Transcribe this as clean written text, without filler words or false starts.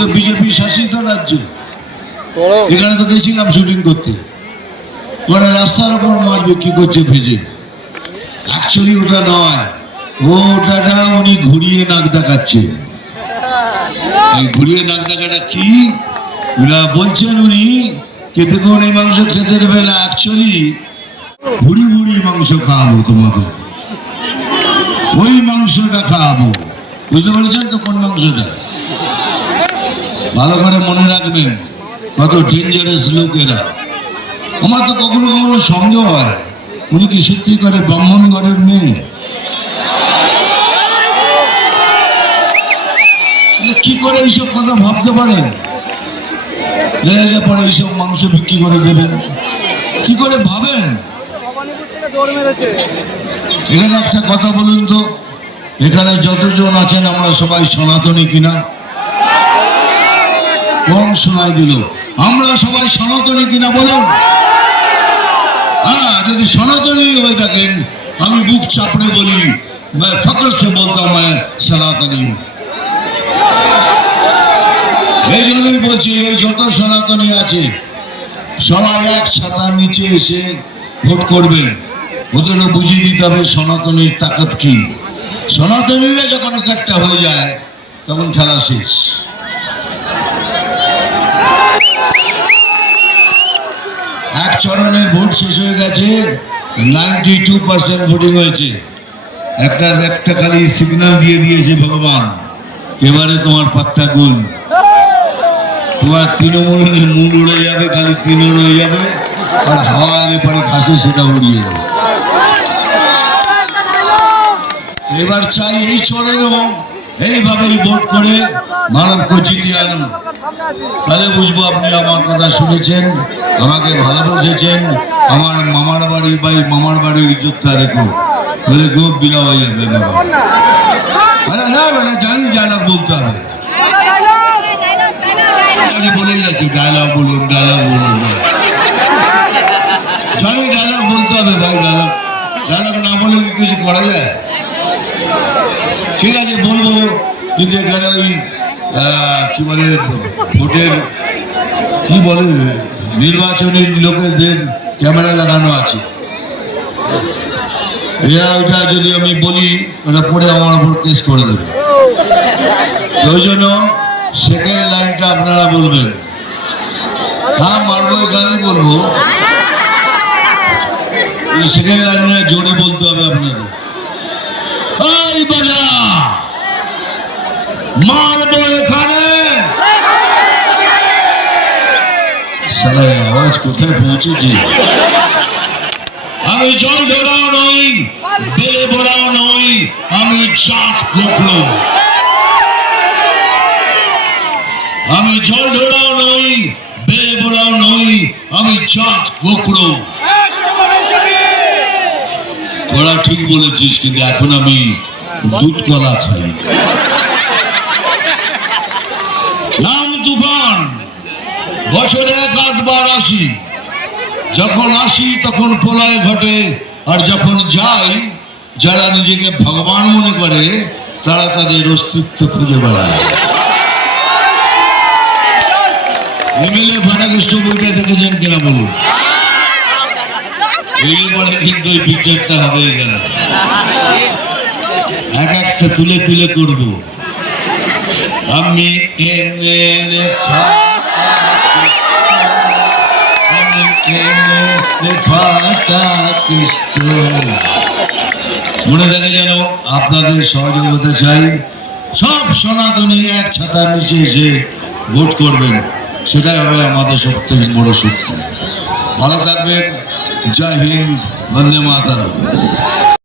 তো বিজেপি শাসিত রাজ্য, এখানে তো গেছিলাম শুটিং করতে। ওরা রাস্তার ওপর মাছ বিক্রি করছে ভেজে। অ্যাকচুয়ালি ওটা নয়, ওটা উনি ঘুরিয়ে নাক দেখাচ্ছেন। এই ঘুরিয়ে নাক দেখাটা কি বলছেন উনি, খেতে কোন এই মাংস খেতে দেবে না, অ্যাকচুয়ালি ভুড়ি ভুড়ি মাংস খাওয়াবো তোমাকে, ওই মাংসটা খাওয়াবো। বুঝতে পেরেছেন তো কোন মাংসটা? ভালো করে মনে রাখবেন, কত ডেঞ্জারাস লোক এরা। আমার তো কখনো কখনো সন্দেহ হয়, উনি কি সত্যি করে ব্রাহ্মণ ঘরের মেয়ে? কি করে এইসব কথা ভাবতে পারেন? পরে এইসব মাংস বিক্রি করে দেবেন, কি করে ভাবেন? এখানে একটা কথা বলুন তো, এখানে যতজন আছেন আমরা সবাই সনাতনী কিনা? কম শোনায় দিল, আমরা সবাই সনাতনী কিনা বলুন? হ্যাঁ, যদি সনাতনী হয়ে থাকেন, আমি বুক চাপড়ে বলি, ফখর সে বলতাম সনাতনী। এই জন্যই বলছি, এই যত সনাতনী আছে সবাই এক ছাতার নিচে এসে ভোট করবেন। ওদেরও বুঝিয়ে দিতে হবে সনাতনীর তাকত কি। সনাতনীরা যখন একটা হয়ে যায় তখন খেলা শেষ। এক চরণে ভোট শেষ হয়ে গেছে, 92% ভোটিং হয়েছে। একটা খালি সিগন্যাল দিয়ে দিয়েছে ভগবান, এবারে তোমার পাত্তা গুল, তোমার তৃণমূলের মূল উড়ে যাবে, খালি তৃণ রয়ে যাবে, আর হাওয়া এলে পরে ঘাসে সেটা উড়িয়ে যাবে। এবার চাই এই চরণেও এইভাবেই ভোট করে মানবকে জিতিয়ে আনুন। তাহলে বুঝবো আপনি আমার কথা শুনেছেন, আমাকে ভালোবেসেছেন, আমার মামার বাড়ি বা মামার বাড়ির ইজ্জতটা রেখো, বলে খুব বিলা হয়ে যাবে। না বেটা, জানি ডায়লগ বলতে হবে, বলেই যাচ্ছে ডায়লগ বলুন, ডায়লগ বলুন, জানি ডায়লগ বলতে হবে ভাই। ডায়লগ না বলে কি কিছু করা যায়? ঠিক আছে বলবো, কিন্তু এখানে ওই কি বলে ভোটের কি বলে নির্বাচনী লোকেদের ক্যামেরা লাগানো আছে, ওইটা যদি আমি বলি ওটা পরে আমার উপর কেস করে দেবে। ওই জন্য সেকেন্ড লাইনটা আপনারা বলবেন। হ্যাঁ মারবো, এখানেই বলবো, সেকেন্ড লাইনটা জোরে বলতে হবে আপনাদের। মারবো এখানে, সালা আওয়াজ কোথায় পৌঁছেছে? আমি জল ধরাও নই, বেলে বড়াও নই, আমি জাত গোখরো। আমি জল ধরাও নই, বেলে বড়াও নই, আমি জাত গোখরো। ওরা ঠিক বলেছিস, কিন্তু এখন আমি দুধ কলা খাই। নাম তুফান, বছরে এক আধবার আসি, যখন আসি তখন প্রলয় ঘটে, আর যখন যাই যারা নিজেকে ভগবান মনে করে তারা তাদের অস্তিত্ব খুঁজে বেড়ায়। এমএলএ ফাটাকেষ্ট বইটা দেখেছেন কিনা বলুন? এরপরে কিন্তু ওই পিকচারটা হবে এখানে, এক একটা তুলে তুলে করবো। আমি এমএলএ ফাটাকেষ্ট, মনে থাকে যেন। আপনাদের সহযোগিতা চাই, সব সনাতনী এক ছাতার নিচে এসে ভোট করবেন, সেটাই হবে আমাদের সবথেকে বড় শক্তি। ভালো থাকবেন, জয় হিন্দ, বন্দে মাতরম।